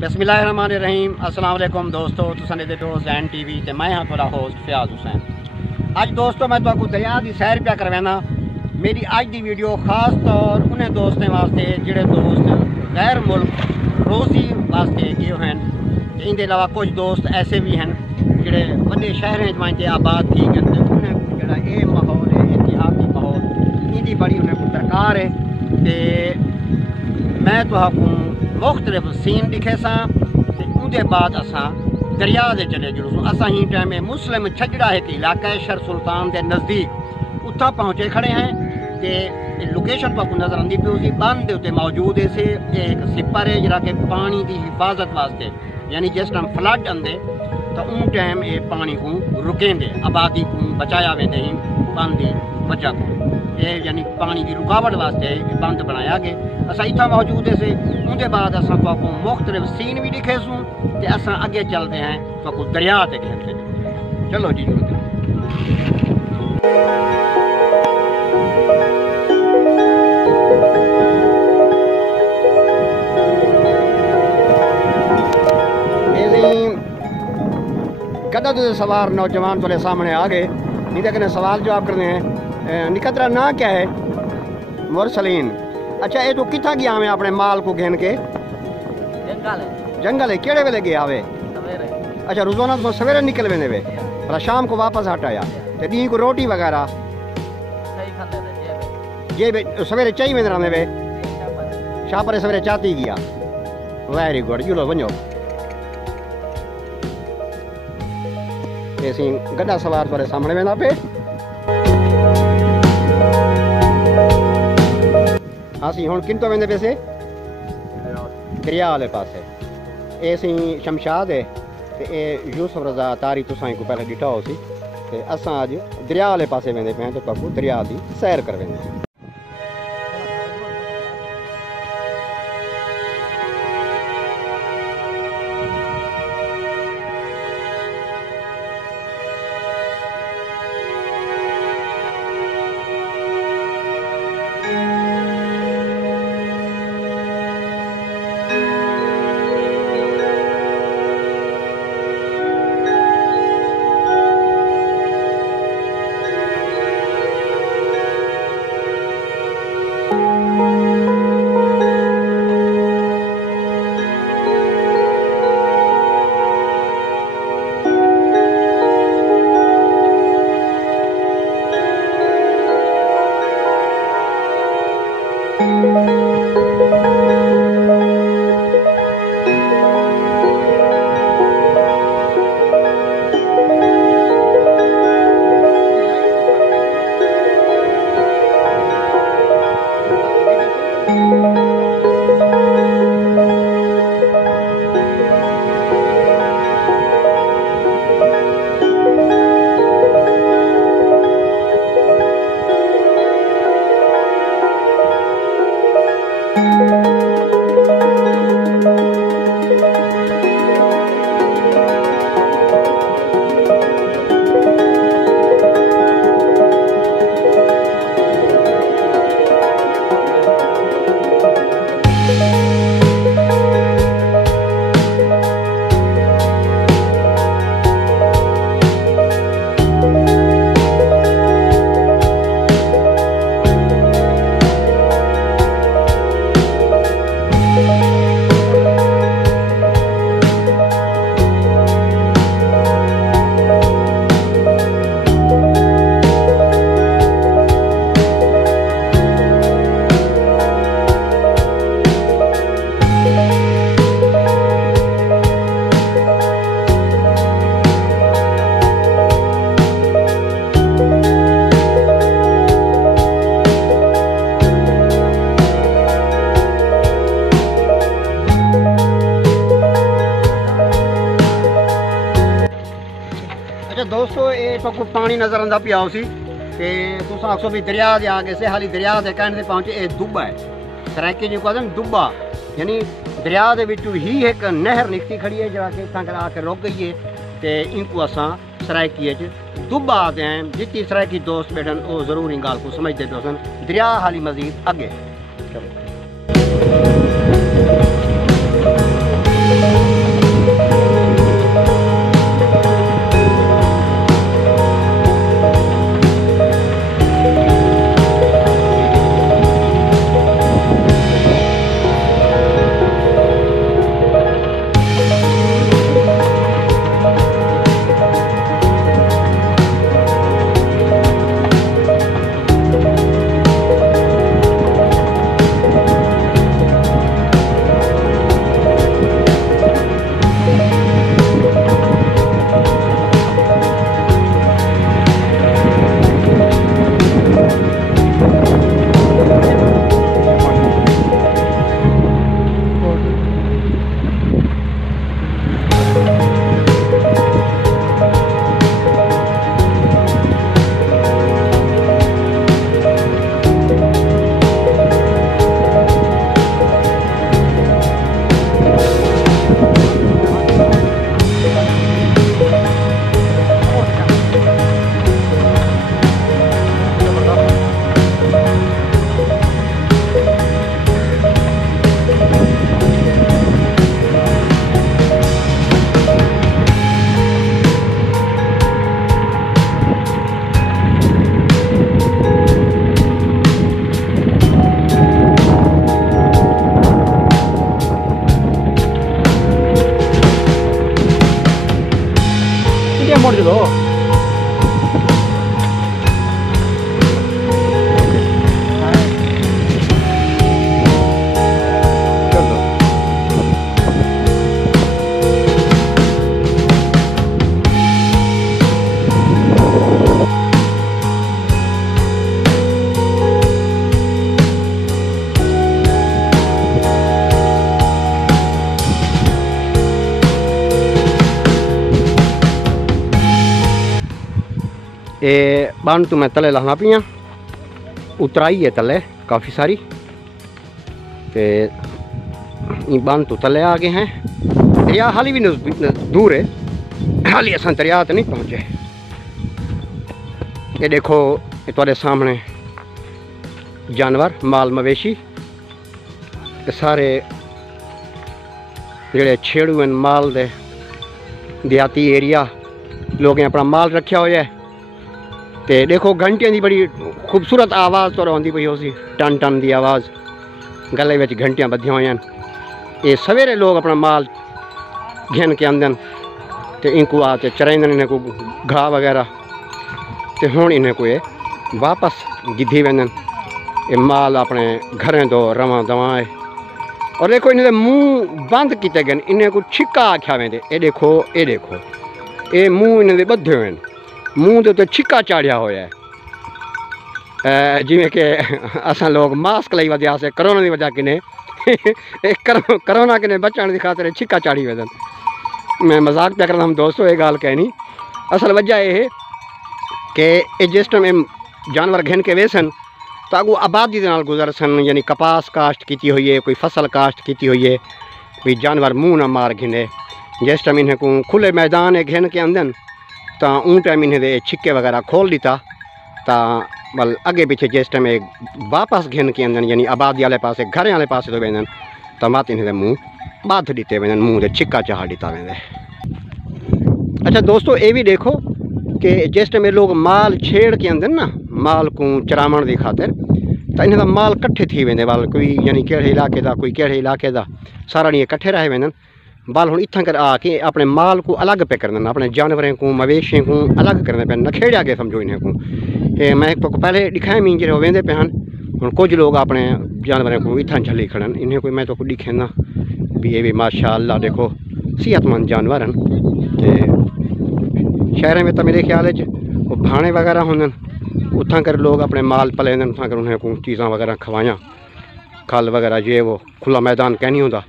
बिस्मिल्लाहिर्रहमानिर्रहीम। अस्सलाम वालेकुम दोस्तों, तुसां दे हो ज़ैन टीवी ते मैं हाँ थोड़ा होस्ट फयाज हुसैन। अज दोस्तों मैं तुहानू दरिया की सैर पिया करवाना। मेरी अज की वीडियो खास तौर उन्हें दोस्तें वास्ते जिहड़े दोस्त गैर मुल्क रोज़ी वास्ते गए हैं। इनके अलावा कुछ दोस्त ऐसे भी हैं जिहड़े वड्डे शहरें च आबाद थी गए। उन्हें जिहड़ा ये माहौल है इतिहासी माहौल इनकी बड़ी उन्हें दरकार है। तो मैं तुहानू मुख्तलिफ सीन दिखे सां ते उनके बाद असां दरिया दे चले जुलूँ। असां ही टाइम मुस्लिम छजड़ा एक इलाका है शर सुल्तान के नज़दीक उत्था पहुँचे खड़े हैं। तो लोकेशन तो आपको नज़र आती पी उसी बंद उत्ते मौजूद है से एक सिपर है जरा कि पानी की हिफाजत वास्ते, यानी जिस टाइम फ्लड आंदे तो उन टाइम ये पानी को रुकेंदे आबादी को बचाया वेंदे ही बंद की वजह को। ये यानी पानी की रुकावट वास्ते बंद बनाया गया। असा इतना मौजूद है से उनके बाद असा तो मुख्तलिफ सीन भी दिखे सूँ तो असा अगे चलते हैं तो दरिया से खेलते। चलो जी कदा तो सवार नौजवान थोड़े सामने आ गए। इनके कने सवाल जवाब करने हैं। निकतरा ना क्या है? मुरसलीन। अच्छा ये तो कितना गया मैं अपने माल को घेन के? जंगल है। केड़े वेले गया वे? अच्छा रोजाना तो सवेरे निकल वेंदे वे भला शाम को वापस हट आया ते दी को रोटी वगैरह जे सवेरे चाई वेंदे रहंदे वे शाम पर सवेरे चाती गया। वेरी गुड जुलो वञो। असीं गड्ढा सवार थोड़े सामने वेंदा पे। असीं हुण किन तो वेंदे पैसे दरिया वाले पासे। ये असीं शमशाद है ते ये यूसुफ रज़ा तारी तुसां को पहले डिठा हो सी ते असां अज दरिया वाले पासे वेंदे पे तो तुहानू दरिया की सैर कर वेंदे। दोस्तों ये तो को पानी नज़र आंदा पिया उसी ते तुस आखो भी दरिया दे आगे से हाली दरिया के कहने से पहुँचे। ये दुब्बा है सराइकी जो कहते हैं दुब्बा, यानी दरिया के विचों ही एक नहर निकती खड़ी है जरा के इतना आके रुक गई है। तो इनको असा सराइकी दुब्बा आते हैं। जितनी सराइकी दोस्त बैठन वो जरूर इन गाल को समझते तो दरिया हाली मजीद अगे। चलो ये बन तो मैं तले लाना पियाँ उतराई है तले काफ़ी सारी ते बन तो तले आ गए हैं। दरिया हाली भी दूर है, हाली असां दरिया तो नहीं पहुँचे। ये देखो ये तुम्हारे सामने जानवर माल मवेशी सारे जेड़े छेड़ू हैं माल दे देहाती एरिया लोगों अपना माल रखा हुआ है। तो देखो घंटियां की बड़ी खूबसूरत आवाज़ तो आती पई उसी टन टन की आवाज़, गले में घंटियां बधिया हुई। ये सवेरे लोग अपना माल घिन के आंदन तो इनको आते चराइंदन इन्हें को घाह वगैरह, तो हुण इन्हें को ये वापस गिद्धी वेंदन। ये माल अपने घरें दो रवां दवां है। और देखो इन्हें मुँह बंद किए गए, इन्हें को छिक्का आख्या वेंदे। ये देखो ये मुँह इन्हें बधे हुए, मुँह के उत्ते छिक्का चाढ़िया होया है। जिमें कि असां लोग मास्क लाई वधिया से करोना की वजह किने करोना किने बचण की खातिर छिक्का चाढ़ी वेंदन। मैं मजाक पिया करना हम दोस्तों, ये गाल कहनी असल वजह यह है कि जिस टाइम जानवर घिन के वेसन तो अगू आबादी के नाल गुजर सन, यानी कपास काश्त की हुई है, कोई फसल काश्त की हुई है, कोई जानवर मुँह ना मार घिने। जिस टाइम इन्हें को खुले मैदान घिन के आंदन तो उन टाइम इन्हें छिक्के वगैरह खोल दिता तो बल अगे पीछे जिस टाइम वापस घिन के आंदन यानी आबादी वाले पासे घर वाले पासे तो वेंदन तो मत इन्हें मुँह बाध दिते वेंदन, मुँह से छिक्का चाह दिता वेंदे। अच्छा दोस्तों ये भी देखो कि जिस टाइम लोग माल छेड़ के आंदन ना माल को चरावण की खातिर तो इन्हें माल कट्ठे थी वेंदे वाल, कोई यानी केड़े इलाके का कोई केड़े इलाके का सारा ॾींहुं कट्ठे रहे वेंदन। बाल हुण इत्थां कर आके अपने माल को अलग पे करन, अपने जानवरों को मवेशियों को अलग करने पे नखेड़िया के समझो इन्हें को। मैं तो पहले दिखाए मीन जो वेंदे पे हन, हुण कुछ लोग अपने जानवरों को इत्थां झली खड़न। इन्हें कोई मैं तो दिखे ना भी ये भी माशाअल्लाह देखो सेहतमंद जानवर हैं। शहर में तो मेरे ख्याल वो भाने वगैरह होंगे, उतना कर लोग अपने माल पलेंदन, उतना कर उन्हें को चीज़ा वगैरह खवाया खल वगैरह ये वो खुला मैदान कह नहीं होता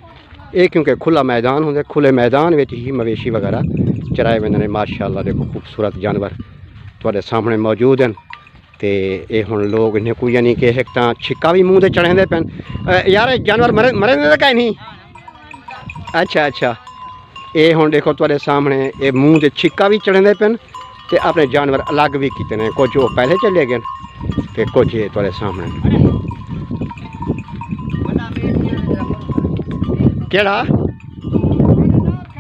ये, क्योंकि खुला मैदान होंगे, खुले मैदान में ही मवेशी वगैरह चराए वेंदे। माशाअल्लाह देखो खूबसूरत जानवर तुहाडे सामने मौजूद हैं। तो ये हुण लोग इन्हें को यानी कि एक तो छिक्का भी मुँह से चढ़ेंदे पैन। यार जानवर मरे तो कहीं नहीं। अच्छा अच्छा ये हुण देखो तुहाडे सामने ये मुँह से छिक्का भी चढ़ेंदे पैन ते अपने जानवर अलग भी किते ने, कुछ वो पहले चले गए ते कुछ ये तुहाडे सामने। केड़ा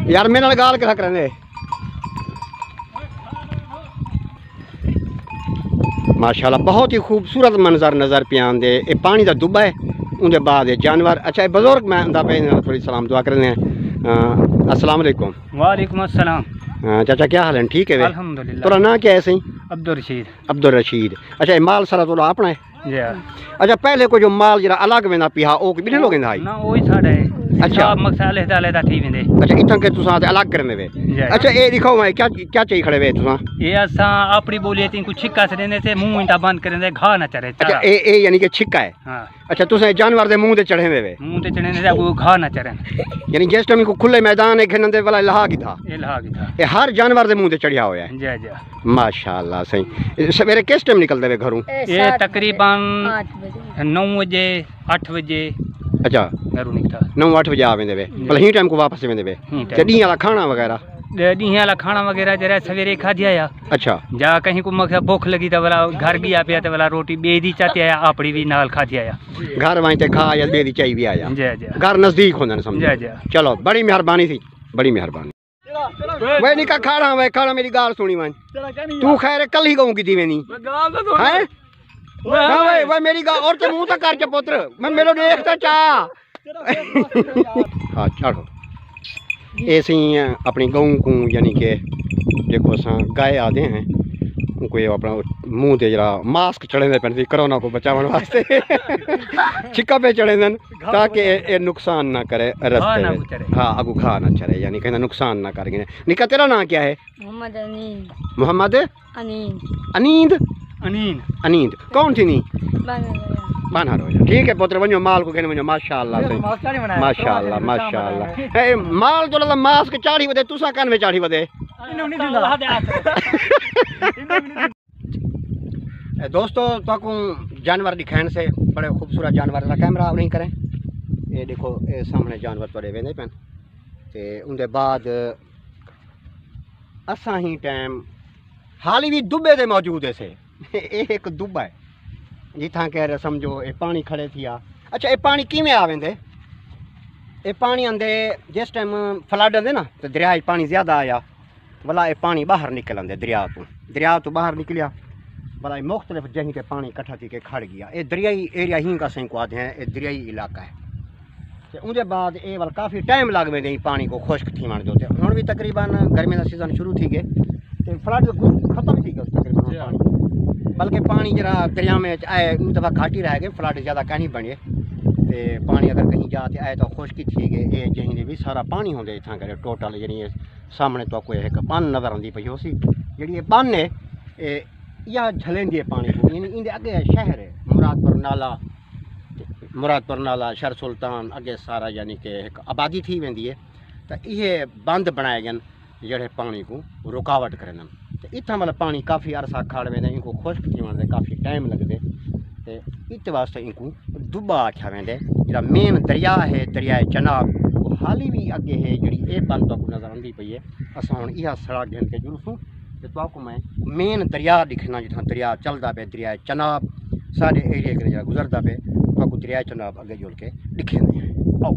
यार मेरे नाल गाल करा करने माशाल्लाह बहुत ही खूबसूरत मंजर नज़र पे आंदे। ये पानी का दुब्बा है उनके बाद ये जानवर। अच्छा बुजुर्ग मैं पे थोड़ी सलाम दुआ करने हैं। अस्सलाम वालेकुम। वालेकुम अस्सलाम। चाचा क्या हाल है? ठीक है अल्हम्दुलिल्लाह। तोरा ना क्या है सही? अब्दुल रशीद। अब्दुल रशीद। अच्छा ये माल सारा तोड़ा अपना है? जी। अच्छा पहले को जो माल जरा अलग वेंदा पिया ओ बिने लोग इंदा ना ओही साडा है। अच्छा मसाले अलग थी वेंदे। अच्छा इतना के तुसा अलग करने वे। अच्छा ये दिखाओ मैं क्या क्या चाहिए खड़े वे तुसा? ये असा अपनी बोली ती को छिक्का से देने से मुंह इंटा बंद कर दे घा ना चरे। अच्छा ए यानी कि छिक्का है। हां अच्छा तुसा जानवर दे मुंह ते चढ़े वे, मुंह ते चढ़े से वो घा ना चरे, यानी जिस टाइम को खुले मैदान है घनन दे वाला लहा की था। ये लहा की था, ये हर जानवर दे मुंह ते चढ़िया होया है। जी जी माशाल्लाह सही। सवेरे किस टाइम निकलदे वे घरों? ये तकरीबन 9 बजे 8 बजे। अच्छा घरों निकलता 9-8 बजे आ वेंदे वे, भले ही टाइम को वापस वेंदे वे। ते डी वाला खाना वगैरह डी वाला खाना वगैरह जरा सवेरे खा दिया। अच्छा जा कहीं को मखे भूख लगी तो वाला घर गया पिया तो वाला रोटी बेदी चाहते आया अपनी भी नाल खा दिया। घर वहीं ते खा या बेदी चाहिए भी आया। जी जी घर नजदीक होंदे न समझो। जी जी चलो बड़ी मेहरबानी थी, बड़ी मेहरबानी। वे निका खाना वे खाना मेरी गाल सुनी वन तू खैर कल ही कहूं की दी वेनी हैं हां वे वे मेरी गाल और ते मुंह तक कर च पुत्र मैं मेरे देखता चा। हां चलो ऐसे ही अपनी गऊ को यानी कि देखो असा गाय आते हैं कोई अपना मुंह ते जरा मास्क चढ़े पे कोरोना को बचाने वास्ते छिक्का पे चढ़े ताकि ये नुकसान ना करे रस्ते में। हाँ अगू खा ना चढ़े यानी कहना नुकसान ना करेंगे। निका तेरा नाम क्या है? मोहम्मद अनीद। मोहम्मद अनीद। अनीद अनीद कौन थी नी? बाना रोजा। ठीक है पुत्र वञो माल को कहने वञो। माशाअल्लाह से माशाअल्लाह माशाअल्लाह। माल तो मास्क चाढ़ी वदे तुसा कान में चाढ़ी वदे। दोस्तों तो जानवर दिखाने से बड़े खूबसूरत जानवर का कैमरा नहीं करें। ये देखो ये सामने जानवर तुरे वेंदे पैन ते उनके बाद असा ही टाइम हाली भी दुबे दे मौजूद है से एक दुबा है जिथा कह समझो ये पानी खड़े थी आ। अच्छा ये पानी किमें आ वेंदे? ये पानी आंदे जिस टाइम फ्लड आंदे ना तो दरिया पानी ज़्यादा आया भला ये पानी बाहर निकल आंदे दरिया तो बाहर निकलिया भला मुख्तलिफ जगह पे पानी इकट्ठा थी के खड़ गया। ये दरियाई एरिया ही का सही को आते हैं, ये दरियाई इलाका है। तो उनके बाद ये वाल काफ़ी टाइम लग वेंदे पानी को खुश्क थी वन जो हम भी तकरीबन गर्मी का सीजन शुरू थी गए तो फ्लड खत्म थी गया तकरीबन पानी, बल्कि पानी जरा दरिया में आए उन दफ़ा घाट ही रह गए, फ्लड ज़्यादा कहीं बने तो पानी अगर कहीं जाते आए तो खुश्की थी गए। ये जहीं भी सारा पानी होंगे इतना करे टोटल जी सामने तो कोई एक बन नज़र आती पी उसी जी ये बन है या झलेंदी है पानी को, यानी इनके अगे शहर है मुरादपुर नाला शहर सुल्तान अगे सारा यानी कि एक आबादी थी वेंदी है। तो ये बंद बनाए गए जड़े पानी को रुकावट करें तो इतना मतलब पानी काफ़ी अरसा खड़ वेंदे इनको खुश्क थी वन काफ़ी टाइम लगते तो इत वास्ते इनको दुबा आख्या वेंदे। जरा मेन दरिया है दरियाए चनाब वो हाली भी अगे है जी ये बंद तो नज़र आती पई है। अस हम यह सड़क घेन के जुलूसूँ तो आपको मैं मेन दरिया दिखना जितना दरिया चलता पे दरिया चनाब सारे एरिया के जरा गुजरता पे तो आपको दरिया चनाब अगे जुड़ के दिखेंगे। आओ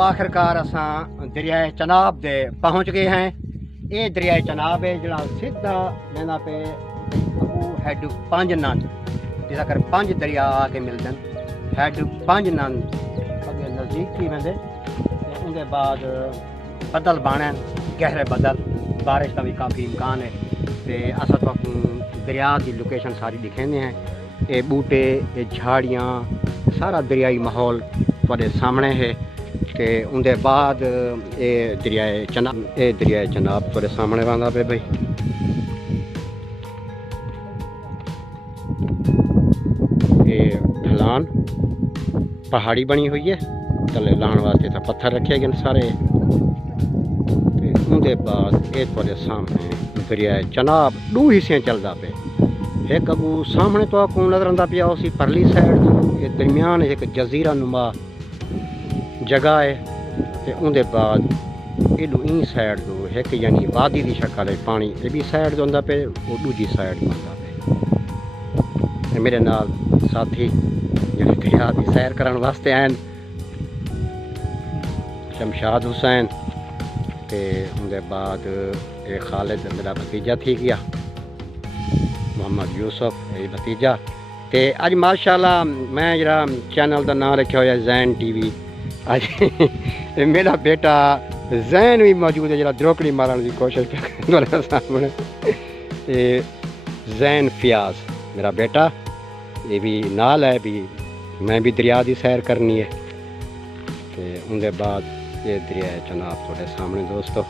आखिरकार असां दरियाए चनाब दे पहुँच गए हैं। ये दरियाए चनाब है जड़ा सीधा लेना पे अबू हैड 5 नंद जिस कर 5 दरिया आके मिलदन हैड 5 नंद अगे नज़दीक थी वेंदे ते उनके बाद बदल बाणन गहरे बदल बारिश का भी काफ़ी इम्कान है। ते असां तो दरिया की लोकेशन सारी दिखेंदे हैं। ये बूटे ये झाड़ियाँ सारा दरियाई माहौल तुहाडे सामने है। ते उनके बाद ये दरियाए चनाब तुहाडे सामने आंदा पे भाई। ये ढलान पहाड़ी बनी हुई है थले लाने वास्ते तो पत्थर रखे गए सारे। उनके बाद ये तुहाडे सामने दरियाए चनाब 2 हिस्से चलता पे। एक अबू सामने तो आपको नजर आंदा पिया उसी परली साइड ये दरमियान एक जजीरा नुमा जगह है। ते उनके बाद एडू ई साइड दो एक यानी वादी की शक्ल है पानी ये भी साइड तो पे वो दूजी साइड बनता पे। मेरे नाल साथी जो दरिया की सैर करने वास्ते आए शमशाद हुसैन ते उनके बाद ये खालिद मेरा भतीजा थी गया मोहम्मद यूसुफ ये भतीजा। ते अज माशाल्लाह मैं जरा चैनल का नाम रखा हुआ जैन टीवी। अज मेरा बेटा जैन भी मौजूद है जरा द्रोकड़ी मारने की कोशिश कर सामने। जैन फियाज मेरा बेटा ये भी नाल है भी मैं भी दरिया की सैर करनी है। तो उनके बाद ये दरिया चनाब थोड़े सामने दोस्तों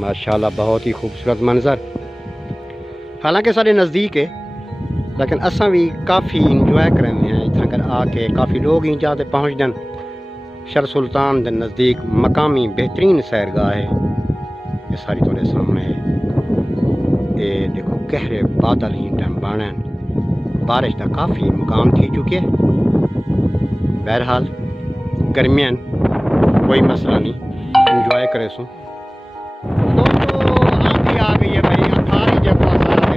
माशाल्लाह बहुत ही खूबसूरत मंजर। हालांकि सारे नज़दीक है लेकिन असा भी काफ़ी इंजॉय करेंगे हैं इतना कर आके। काफ़ी लोग ही जाते पहुँचदन शर सुल्तान के नज़दीक मकामी बेहतरीन सैरगाह है ये सारी थोड़े सामने है। ये देखो गहरे बादल ही टाइम बाने बारिश का काफ़ी इम्कान थी चुके। बहरहाल गर्मियन कोई मसला नहीं इंजॉय करे सो दोस्तों। आंधी आ गई है भाई अखारी जगह सारा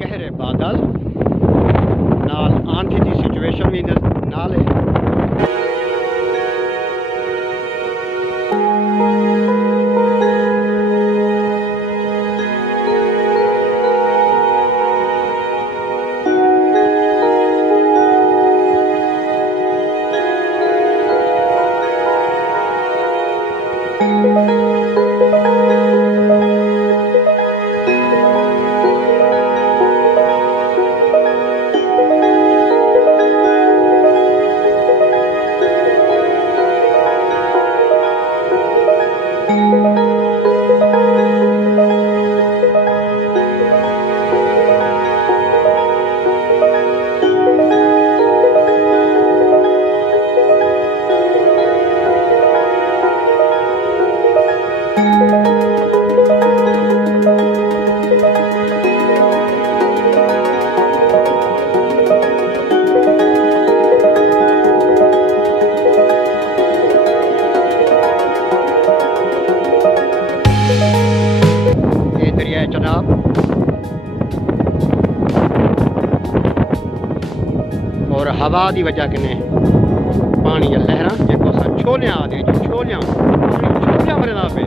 गहरे बादल नाल आंधी की सिचुएशन भी नाल है। चनाब और हवा की वजह कन्नै पानी लहरां जो छोलियां आदि छोलियां भरना पे।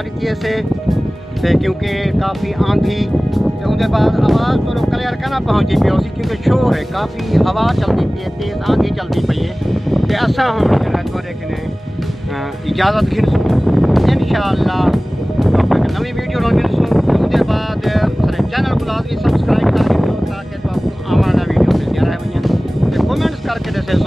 ला दी से क्योंकि काफ़ी आंधी उनके बाद आवाज़ तो क्लियर कहना पहुँची पी उसी क्योंकि शोर है काफ़ी हवा चलती पी है तेज़ आंधी चलती पई है तो असा हम थोड़े कने इजाज़त घिरसूँ इंशाअल्लाह नवी वीडियो घिरसूँ उसके बाद सारे चैनल को लाजमी सब्सक्राइब कर ताकि आपको आवाना वीडियो मिलती रहे वहीं कमेंट्स करके दसे